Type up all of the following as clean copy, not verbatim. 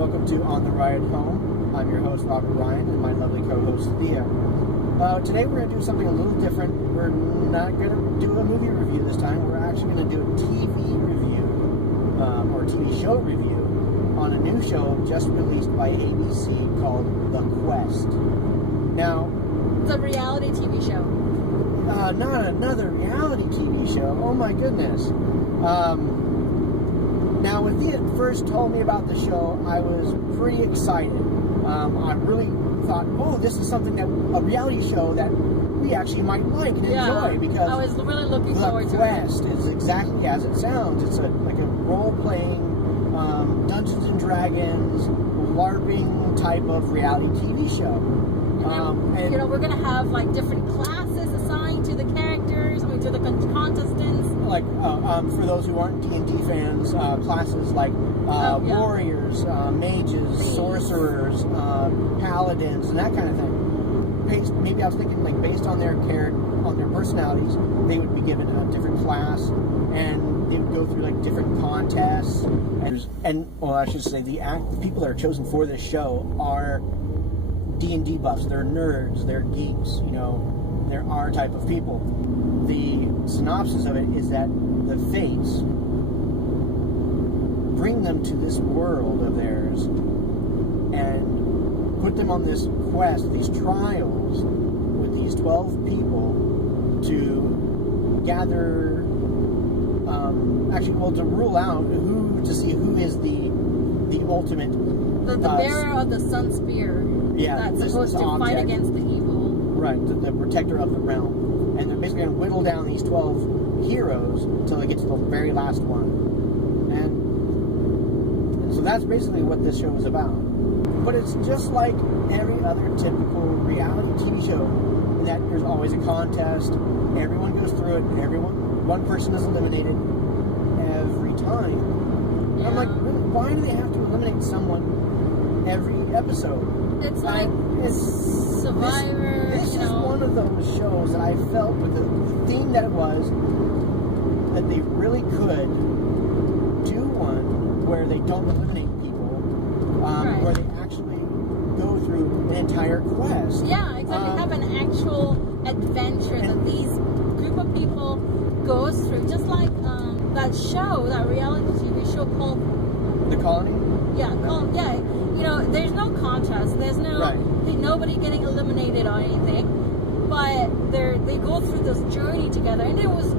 welcome to On the Ride Home. I'm your host, Robert Ryan, and my lovely co-host, Thea. Today we're going to do something a little different. We're not going to do a movie review this time. We're actually going to do a TV review, or TV show review, on a new show just released by ABC called The Quest. Now, it's a reality TV show. Not another reality TV show. Oh my goodness. Now, when Thea first told me about the show, I was pretty excited. I really thought, oh, this is something that a reality show that we actually might like and enjoy, because I was really looking forward to it. The Quest is exactly as it sounds. It's like a role-playing, Dungeons and Dragons, LARPing type of reality TV show. And we're going to have like different classes assigned to the characters, to the contestants. Like, for those who aren't D&D fans, classes like warriors, mages, sorcerers, paladins, and that kind of thing. Maybe I was thinking, like, based on their personalities, they would be given a different class, and they would go through like different contests. And I should say, the people that are chosen for this show are D&D buffs. They're nerds. They're geeks. They're our type of people. The synopsis of it is that the fates bring them to this world of theirs and put them on this quest, these trials with these 12 people to gather, to rule out to see who is the ultimate... The bearer of the sun spear. Yeah, that's supposed to fight against the evil. Right, the protector of the realm. And they're basically going to whittle down these 12 heroes until they get to the very last one. And so that's basically what this show is about. But it's just like every other typical reality TV show, in that there's always a contest, everyone goes through it, one person is eliminated every time. Yeah. I'm like, why do they have to eliminate someone every episode? It's like Survivor. This is one of those shows that I felt, with the theme that it was, that they really could do one where they don't eliminate people, where they actually go through an entire quest. Yeah, exactly. Have an actual adventure that these group of people goes through, just like that reality TV show called The Colony. Yeah, there's no contest. There's nobody getting eliminated or anything, but they go through this journey together, and it was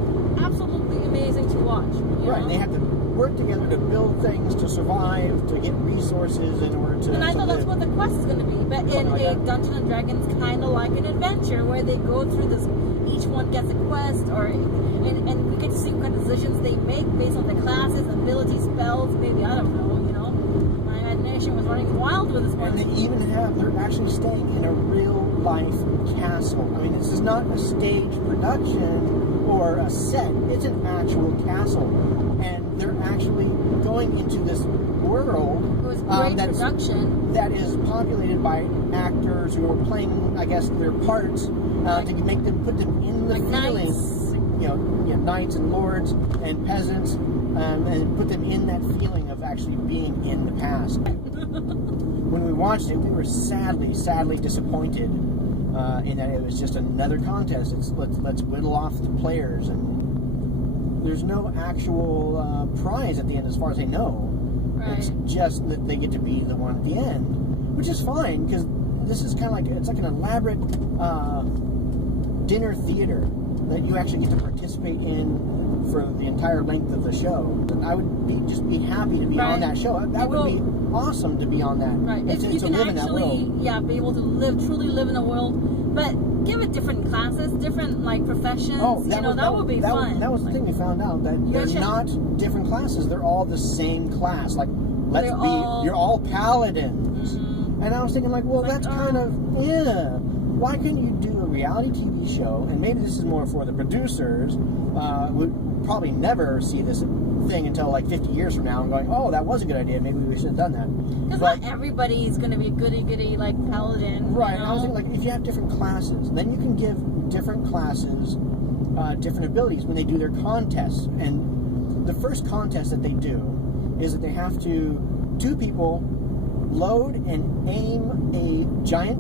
absolutely amazing to watch. Right, they have to work together to build things, to survive, to get resources in order to. And I thought that's what the quest is going to be, but in a Dungeons and Dragons kind of like an adventure where they go through this. Each one gets a quest, and we get to see what kind of decisions they make based on the classes, abilities, spells. Maybe I don't know. My imagination was running wild with this one. And they're actually staying in a real life castle. I mean, this is not a stage production or a set. It's an actual castle. And they're actually going into this world that is populated by actors who are playing, I guess, their parts to put them in the feeling. Knights and lords and peasants, and put them in that feeling of actually being in the past. When we watched it, we were sadly disappointed in that it was just another contest. Let's whittle off the players, and there's no actual prize at the end, as far as I know. Right. It's just that they get to be the one at the end, which is fine, because this is kind of like an elaborate dinner theater that you actually get to participate in for the entire length of the show. I would be happy to be on that show. That would be awesome to be on that. Right. If you can actually, be able to truly live in a world, but give it different classes, different professions. Oh, that would be fun. That was the thing we found out, that they're not different classes. They're all the same class. You're all paladins. Mm-hmm. And I was thinking, that's kind of, why couldn't you do a reality TV show? And maybe this is more for the producers, would probably never see this thing until 50 years from now and going, oh, that was a good idea, maybe we should have done that. Because not everybody's going to be a goody-goody paladin. Right, and I was thinking, if you have different classes, then you can give different classes different abilities when they do their contests. And the first contest that they do is that they have to, two people load and aim a giant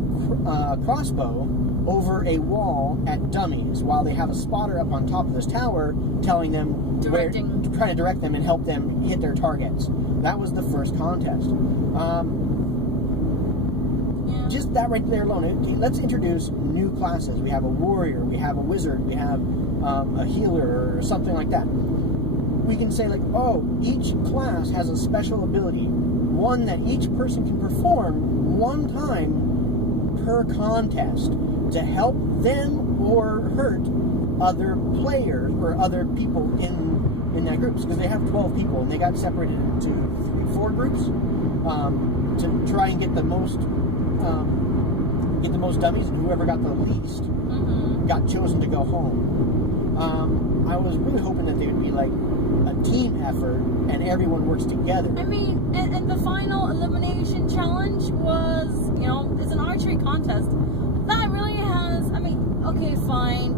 crossbow over a wall at dummies while they have a spotter up on top of this tower telling them trying to direct them and help them hit their targets. That was the first contest. Just that right there alone. Okay, let's introduce new classes. We have a warrior, we have a wizard, we have a healer or something like that. We can say like, oh, each class has a special ability, one that each person can perform one time per contest to help them or hurt other players or other people in that group, because they have 12 people and they got separated into 4 groups to try and get the most dummies, and whoever got the least got chosen to go home. I was really hoping that they would be like a team effort and everyone works together. I mean, and the final elimination challenge was, it's an archery contest. That really has, okay, fine,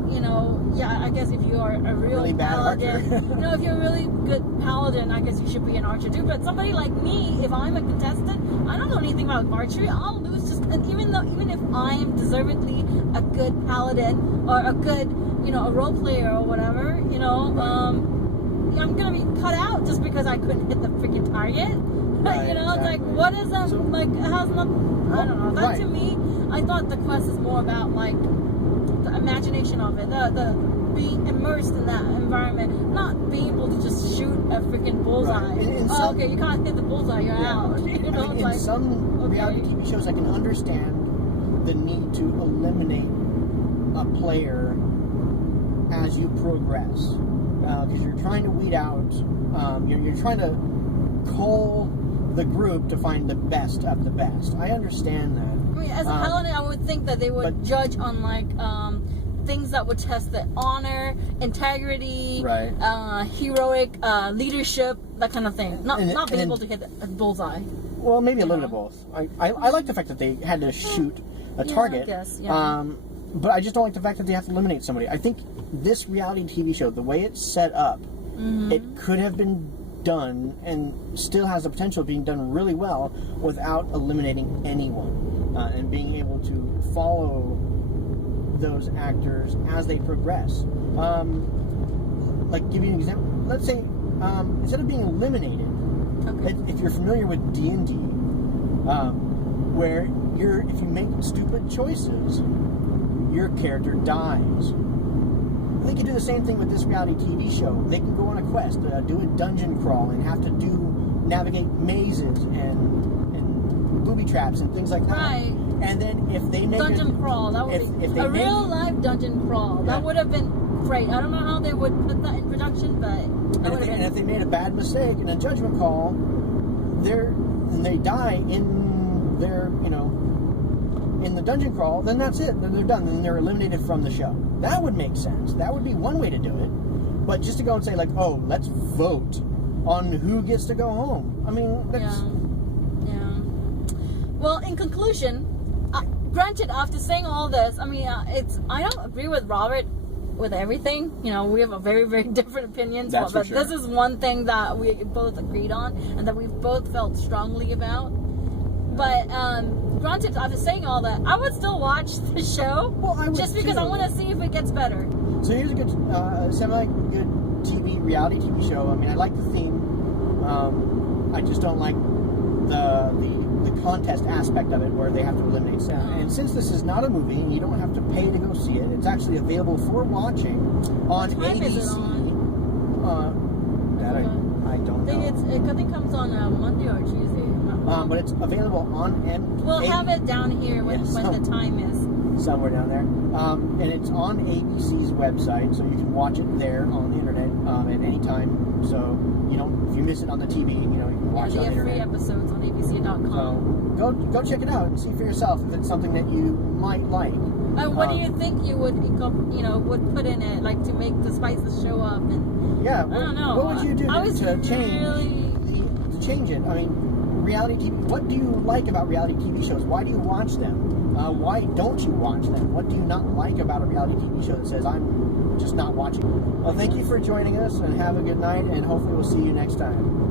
I guess if you are a real really bad paladin, archer. if you're a really good paladin, I guess you should be an archer too. But somebody like me, if I'm a contestant, I don't know anything about archery. I'll lose and even if I am deservedly a good paladin or a good, a role player or whatever, I'm gonna be cut out just because I couldn't hit the freaking target. Right, It's exactly. like, what is that? So, it has nothing. I don't know. That to me, I thought the quest is more about like the imagination of it, the being immersed in that environment, not being able to just shoot a freaking bullseye. Right. Okay, you can't hit the bullseye, you're out. In some reality TV shows, I can understand the need to eliminate a player as you progress, because you're trying to weed out, you're trying to cull the group to find the best of the best. I understand that. As a paladin, I would think that they would judge on like things that would test the honor, integrity, heroic leadership, that kind of thing. Not being able to hit a bullseye. Well, maybe a little bit of both. I like the fact that they had to shoot a target. I guess, yeah. But I just don't like the fact that they have to eliminate somebody. I think this reality TV show, the way it's set up, it could have been done and still has the potential of being done really well without eliminating anyone, and being able to follow those actors as they progress. Like, give you an example. Let's say instead of being eliminated, if you're familiar with D&D, where if you make stupid choices, your character dies. They can do the same thing with this reality TV show. They can go on a quest, do a dungeon crawl, and have to navigate mazes and booby traps and things like that. Right. And then if they make dungeon crawl, that would be a real life dungeon crawl. Yeah. That would have been great. I don't know how they would put that in production, but and if they made a bad mistake in a judgment call, they die in their in the dungeon crawl, then that's it. Then they're done. Then they're eliminated from the show. That would make sense. That would be one way to do it. But just to go and say like, oh, let's vote on who gets to go home. I mean, that's... Yeah. Well, in conclusion, granted, after saying all this, I don't agree with Robert with everything. We have a very, very different opinions. That's but for sure. This is one thing that we both agreed on and that we've both felt strongly about. But granted, after saying all that, I would still watch the show. Well, I would just because I want to see if it gets better. So here's a good, semi-good reality TV show. I like the theme. I just don't like the contest aspect of it, where they have to eliminate sound. And since this is not a movie, and you don't have to pay to go see it, it's actually available for watching on ABC. What time is it on? That I don't know. I think it comes on Monday or Tuesday. But it's available on We'll have it down here when the time is. Somewhere down there. And it's on ABC's website, so you can watch it there on the internet at any time. So, if you miss it on the TV, you can watch it on the internet. They have free episodes on abc.com. So, go check it out and see for yourself if it's something that you might like. What do you think you would put in it, like to spice the show up? And I don't know. What would you do to change it? Reality TV. What do you like about reality TV shows? Why do you watch them? Why don't you watch them? What do you not like about a reality TV show that says I'm just not watching? Well, thank you for joining us, and have a good night, and hopefully we'll see you next time.